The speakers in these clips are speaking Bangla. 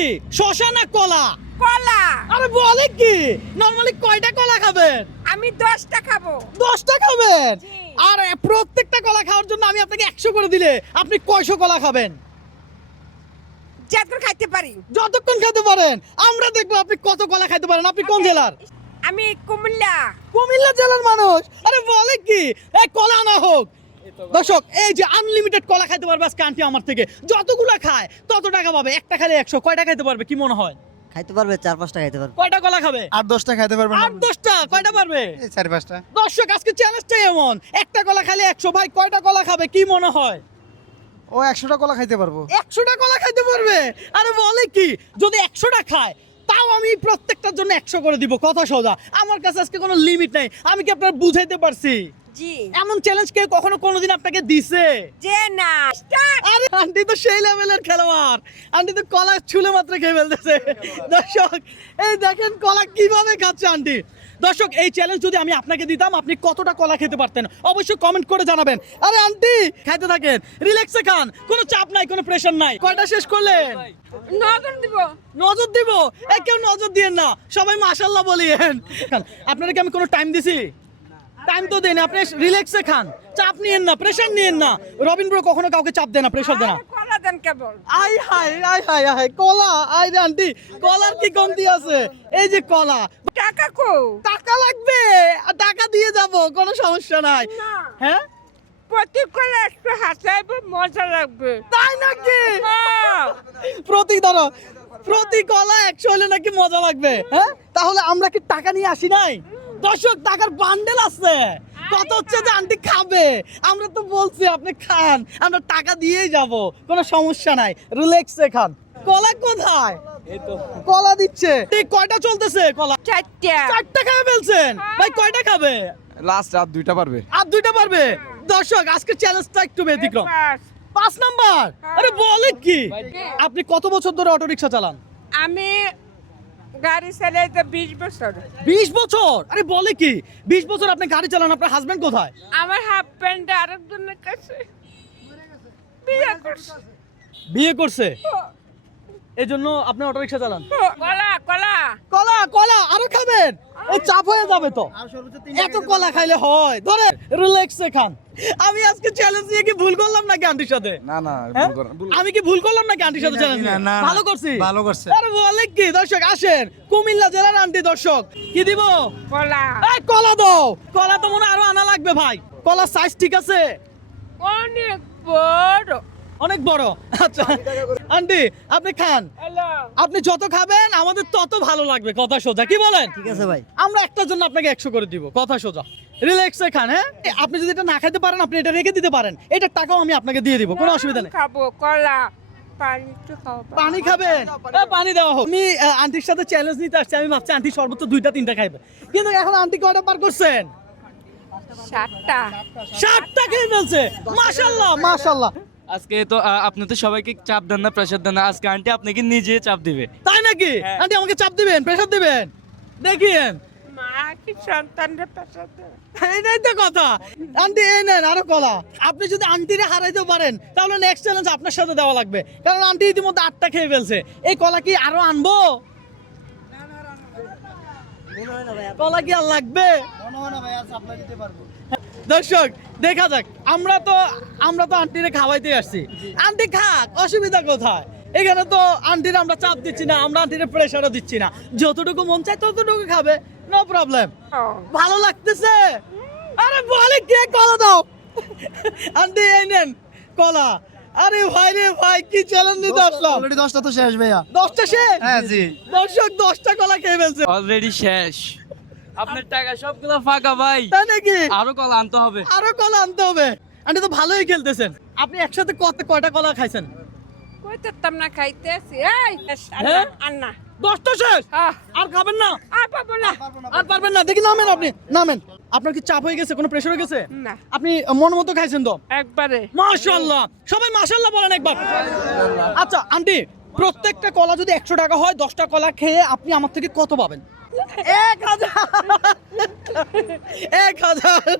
কি শশা না কলা? কলা। আরে বলে কি নরমালি কয়টা কলা খাবেন? আমি 10টা খাবো। 10টা খাবেন? জি। আর প্রত্যেকটা কলা খাওয়ার জন্য আমি আপনাকে 100 করে দিলে আপনি কয়শো কলা খাবেন? যতক্ষণ খাইতে পারি। যতক্ষণ খেতে পারেন। আমরা দেখবো আপনি কত কলা খাইতে পারেন। আপনি কোন জেলার? আমি কুমিল্লা। কুমিল্লা জেলার মানুষ? আরে বলে কি এই কলা না হোক। দর্শক এই যে আনলিমিটেড কলা খাইতে পারবে আজকে আন্টি আমার থেকে। যতগুলা খায় তত টাকা পাবে। একটা খালে 100। কয়টা খাইতে পারবে কি মনে হয়? খাইতে পারবে 4-5টা খাইতে পারবে। কয়টা কলা খাবে? 8-10টা খাইতে পারবেন। 8-10টা। কয়টা পারবে? 4-5টা। দর্শক আজকে চ্যালেঞ্জটাই এমন, একটা কলা খাইলে 100। ভাই কয়টা কলা খাবে কি মনে হয়? ও 100টা কলা খাইতে পারবো। 100টা কলা খাইতে পারবে? আরে বলে কি যদি 100টা খায় তাও আমি প্রত্যেকটার জন্য 100 করে দিব। কথা সোজা, আমার কাছে আজকে কোনো লিমিট নাই। আমি কি আপনার বুঝাইতে পারছি? জি। এমন চ্যালেঞ্জ কেউ কখনো কোনোদিন আপনাকে দিছে? যে না। স্টার্ট। আরে আন্টি তো সেই লেভেলের খেলোয়াড়। আন্টি তো কলা ছুলে মাত্র খেয়ে ফেলতেছে। দর্শক এই দেখেন কলা কিভাবে খাচ্ছে আন্টি। দর্শক এই চ্যালেঞ্জ যদি আমি আপনাকে দিতাম আপনি কতটা কলা খেতে পারতেন অবশ্যই কমেন্ট করে জানাবেন। আরে আন্টি খাইতে থাকেন, রিল্যাক্সে খান, কোনো চাপ নাই, কোনো প্রেশার নাই। কয়টা শেষ করলেন? নজর দিব। নজর দিব? কেউ নজর দিয়েন না, সবাই মাশাআল্লাহ বলিয়েন। আপনারা কি আমি কোনো টাইম দিছি? টাইম তো দেন। আপনি রিল্যাক্সে খান, চাপ নিয়েন না, প্রেশার নিয়েন না। রবিন ব্রো কখনো কাউকে চাপ দেয় না, প্রেশার দেয় না। আরে কলা দেন কেবল। আই হাই আই হাই আই কলা। আই রে আন্টি কলার কি কমতি আছে? এই যে কলা। টাকা কো। টাকা লাগবে? টাকা দিয়ে যাব, কোনো সমস্যা নাই। না। হ্যাঁ প্রতি কলা একটু হাসাইবে, মজা লাগবে। তাই নাকি? হ্যাঁ। প্রতি কলা 100 হলে নাকি মজা লাগবে? হ্যাঁ তাহলে আমরা কি টাকা নিয়ে আসি নাই? দর্শক টাকার বান্ডেল আছে। কত হচ্ছে যে আন্টি খাবে। আমরা তো বলছি আপনি খান, আমরা টাকা দিয়েই যাব, কোনো সমস্যা নাই, রিল্যাক্সে খান। কলা কোথায়? কলা দিচ্ছে। ঠিক কয়টা চলতেছে কলা? 4টা। 4টা খাবে ফেলছেন। ভাই কয়টা খাবে? লাস্ট রাত 2টা পারবে। আর 2টা পারবে? দর্শক আজকে চ্যালেঞ্জটা একটু ব্যতিক্রম। পাঁচ। 5 নাম্বার? আরে বলে কি আপনি কত বছর ধরে অটো রিকশা চালান? আমি গাড়ি চালাইতে 20 বছর। 20 বছর? আরে বলে কি 20 বছর আপনি গাড়ি চালান? আপনার হাজবেন্ড কোথায়? আমার হাফ প্যান্ট আরেকজনের কাছে বিয়ে করছে। বিয়ে করছে এই জন্য আপনি অটো রিকশা চালান? কলা কলা। কলা কলা আরো খাবেন? এই চাপ হয়ে যাবে তো। এত কলা খাইলে হয়? ধরে রিল্যাক্সে খান। আমি আজকে চ্যালেঞ্জ নিয়ে কি ভুল করলাম নাকি আন্টির সাথে? না না হ্যাঁ? ভুল করেন, ভুল। আমি কি ভুল করলাম নাকি আন্টির সাথে না, চ্যালেঞ্জ? না, না, ভালো করছি? ভালো করছে। আরে বলে কি দর্শক আসেন কুমিল্লা জেলার আন্টি। দর্শক কি দিব? কলা। এই কলা দাও। কলা তো মনে হয় আরো আনা লাগবে ভাই। কলার সাইজ ঠিক আছে? অনেক বড়। অনেক বড়? আচ্ছা আন্টি আপনি খান। হ্যালো। আপনি যত খাবেন আমাদের তত ভালো লাগবে। কথা সোজা, কি বলেন? ঠিক আছে ভাই। আমরা একটার জন্য আপনাকে 100 করে দিব। কথা সোজা, রিল্যাক্সে খান। হ্যাঁ আপনি যদি এটা না খাইতে পারেন আপনি এটা রেখে দিতে পারেন, এটার টাকাও আমি আপনাকে দিয়ে দিব, কোনো অসুবিধা নেই। খাবো কলা। পানি একটু খাবো। পানি খাবেন? পানি দেওয়া হোক। আমি আন্টির সাথে চ্যালেঞ্জ নিতে আসছি। আমি ভাবছি আন্টি সর্বোচ্চ 2টা-3টা খাইবে, কিন্তু এখন আন্টি কয়টা পার করছেন? 7টা। 7টা খেয়ে ফেলছে। মাশাআল্লাহ মাশাআল্লাহ। আজকে তো আপনি তো সবাইকে চাপ দেন না, প্রেশার দেন না, আজকে আন্টি আপনাকে নিজে চাপ দিবে। তাই নাকি? আন্টি আমাকে চাপ দিবেন, প্রেসার দিবেন? দেখিয়েন। মা কি সন্তানরা পাশাতে। এইটাই তো কথা। আন্টি এই নেন আরো কলা। আপনি যদি আন্টিরে হারাইতে পারেন তাহলে নেক্সট চ্যালেঞ্জ আপনার সাথে দেওয়া লাগবে, কারণ আন্টি ইতিমধ্যে 8টা খেয়ে ফেলছে। এই কলা কি আরো আনবো? কলা কি আর লাগবে? দর্শক দেখা যাক। আমরা তো আন্টিরে খাওয়াইতে আসছি। আন্টি খাক, অসুবিধা কোথায়? এখানে তো আন্টিরে আমরা চাপ দিচ্ছি না, আমরা আন্টিরে প্রেশারও দিচ্ছি না। যতটুকু মন চায় ততটুকু খাবে, নো প্রবলেম। ভালো লাগতেছে? আরে বলে কে কলা দাও। আন্টি এই নেন কলা। আরে ভাই রে ভাই কি চ্যালেঞ্জ নিতে আসলাম। অলরেডি 10টা তো শেষ ভাইয়া। 10টা শেষ? হ্যাঁ জি। দর্শক 10টা কলা খেয়ে ফেলছে। অলরেডি শেষ। আপনার টাকা সবগুলো ফাঁকা ভাই। তাই নাকি? আরো কলা আনতে হবে। আরো কলা আনতে হবে। আন্টি তো ভালোই খেলতেছেন। আপনি একসাথে কয়টা কলা খাইছেন? কইতাম না খাইতেছি। এই হ্যাঁ? আন্না। 10টা শেষ? আহ, আর খাবেন না? আর পাবো না। আর পারবেন না? দেখি নামেন, আপনি নামেন। আপনার কি চাপ হয়ে গেছে, কোনো প্রেশার হয়ে গেছে? না। আপনি মন মতো খাইছেন তো? একবারে। মাশাআল্লাহ। সবাই মাশাআল্লাহ বলেন একবার। আচ্ছা আন্টি প্রত্যেকটা কলা যদি 100 টাকা হয় 10টা কলা খেয়ে আপনি আমার থেকে কত পাবেন? 1000। 1000।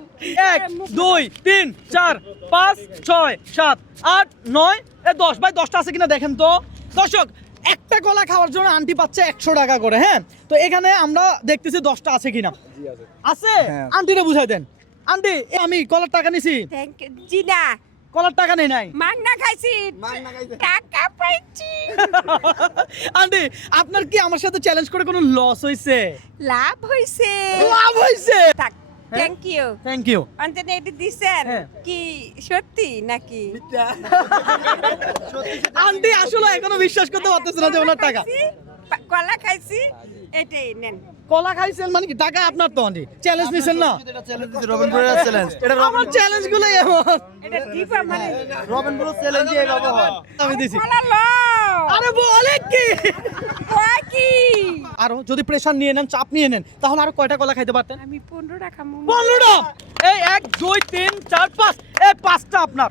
1 2 3 4 5 6 7 8 9 10। ভাই 10টা আছে কিনা দেখেন তো। দর্শক একটা কলা খাওয়ার জন্য আন্টি পাচ্ছে 100 টাকা করে, হ্যাঁ? তো এখানে আমরা দেখতেছি 10টা আছে কিনা। আছে? হ্যাঁ। আন্টিরে বুঝাই দেন। আন্টি আমি কলার টাকা নিছি। থ্যাংক ইউ জি না কলার টাকা নেই নাই। মাগনা খাইছি টাকা পাইছি আন্টি আপনার কি আমার সাথে চ্যালেঞ্জ করে কোনো লস হইছে? লাভ হইছে লাভ হইছে। থাক থ্যাংক ইউ থ্যাংক ইউ। অন্তনে এটি দিছেন হ্যাঁ। কি সত্যি নাকি আন্টি আসলে এখনো বিশ্বাস করতে পারতেছে না যে ওনার টাকা। কলা খাইছি এটাই নেন কলা খাইছেন মানে কি টাকা আপনার তো আন্টি চ্যালেঞ্জ নিছেন না? রবিনপুরের চ্যালেঞ্জ এটা আমার চ্যালেঞ্জ গুলো এমন এটা দিবা মানে রবিনপুর চ্যালেঞ্জ এইভাবে হয় আমি দিছি। কলা লো আরে বলে কি কয় কি আরো যদি প্রেসার নিয়ে নেন চাপ নিয়ে নেন তাহলে আরো কয়টা কলা খাইতে পারতেন? আমি 15 টাকা মু 15টা। এই 1 2 3 4 5 এই 5টা আপনার।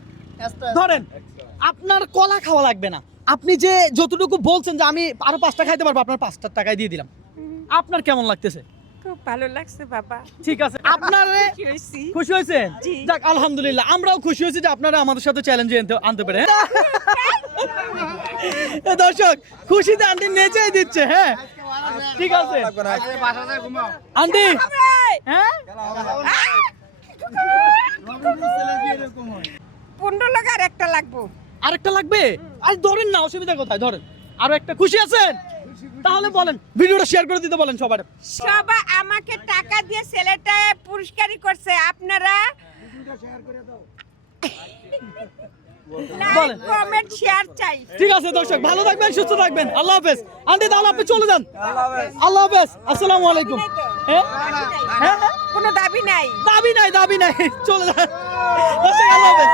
ধরেন আপনার কলা খাওয়া লাগবে না, আপনি যে যতটুকু বলছেন যে আমি আরো 5টা খাইতে পারবো, আপনার 5টার টাকায় দিয়ে দিলাম। আপনার কেমন লাগতেছে? খুব ভালো লাগছে বাবা ঠিক আছে আপনারে কি হইছি খুশি হয়েছেন? জি। যাক আলহামদুলিল্লাহ আমরাও খুশি হয়েছি যে আপনারা আমাদের সাথে চ্যালেঞ্জে আনতে পারে। দর্শক খুশিতে আন্টি নেচেই দিচ্ছে, হ্যাঁ ঠিক আছে আন্টি, হ্যাঁ 15 টাকা আর একটা লাগবো আরেকটা লাগবে? আর ধরেন না, অসুবিধা কোথায়, ধরেন আরো একটা। খুশি আছেন? তাহলে বলেন, ভিডিওটা শেয়ার করে দিতে বলেন সবার। সবাই আমাকে টাকা দিয়ে ছেলেটা পুরস্কারই করছে আপনারা বলেন। লাইক কমেন্ট শেয়ার চাই ঠিক আছে দর্শক, ভালো থাকবেন, সুস্থ থাকবেন, আল্লাহ হাফেজ। আন্টি তাহলে আপনি চলে যান। আল্লাহ হাফেজ, আসসালামু আলাইকুম। হ্যাঁ হ্যাঁ, কোনো দাবি নাই দাবি নাই, দাবি নাই, চলে যান দর্শক, আল্লাহ হাফেজ।